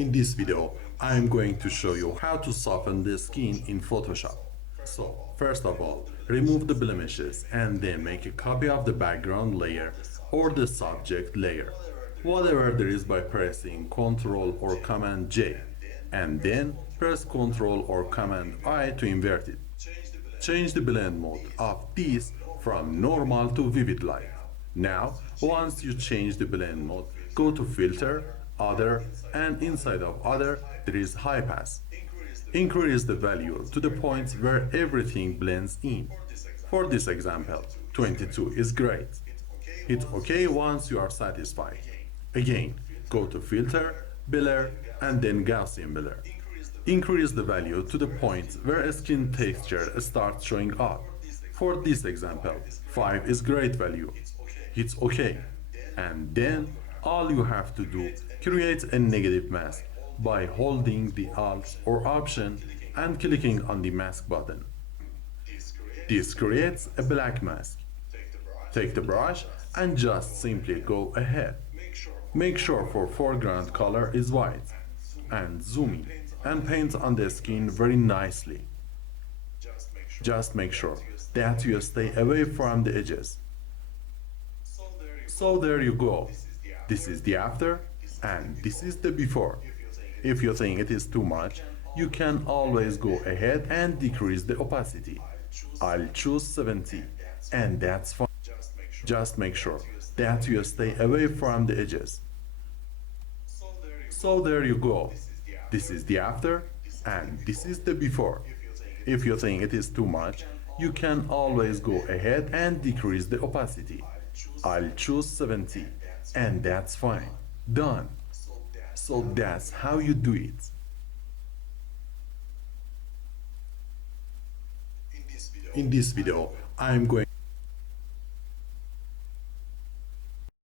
In this video, I am going to show you how to soften the skin in Photoshop. So, first of all, remove the blemishes and then make a copy of the background layer or the subject layer, whatever there is by pressing Ctrl or Command J, and then press Ctrl or Command I to invert it. Change the blend mode of this from normal to vivid light. Now, once you change the blend mode, go to Filter, Other, and inside of Other, there is High Pass. Increase the value to the point where everything blends in. For this example, 22 is great. Hit OK once you are satisfied. Again, go to Filter, Blur, and then Gaussian Blur. Increase the value to the point where skin texture starts showing up. For this example, 5 is great value. Hit OK. And then all you have to do, create a negative mask by holding the Alt or Option and clicking on the mask button. This creates a black mask. Take the brush and just simply go ahead. Make sure for foreground color is white and zoom in and paint on the skin very nicely. Just make sure that you stay away from the edges. So there you go. This is the after and this is the before. If you think it is too much, you can always go ahead and decrease the opacity. I'll choose 70 and that's fine. Just make sure that you stay away from the edges. So there you go. This is the after and this is the before. If you think it is too much, you can always go ahead and decrease the opacity. I'll choose 70 and that's fine. Done. So that's how you do it. In this video, I'm going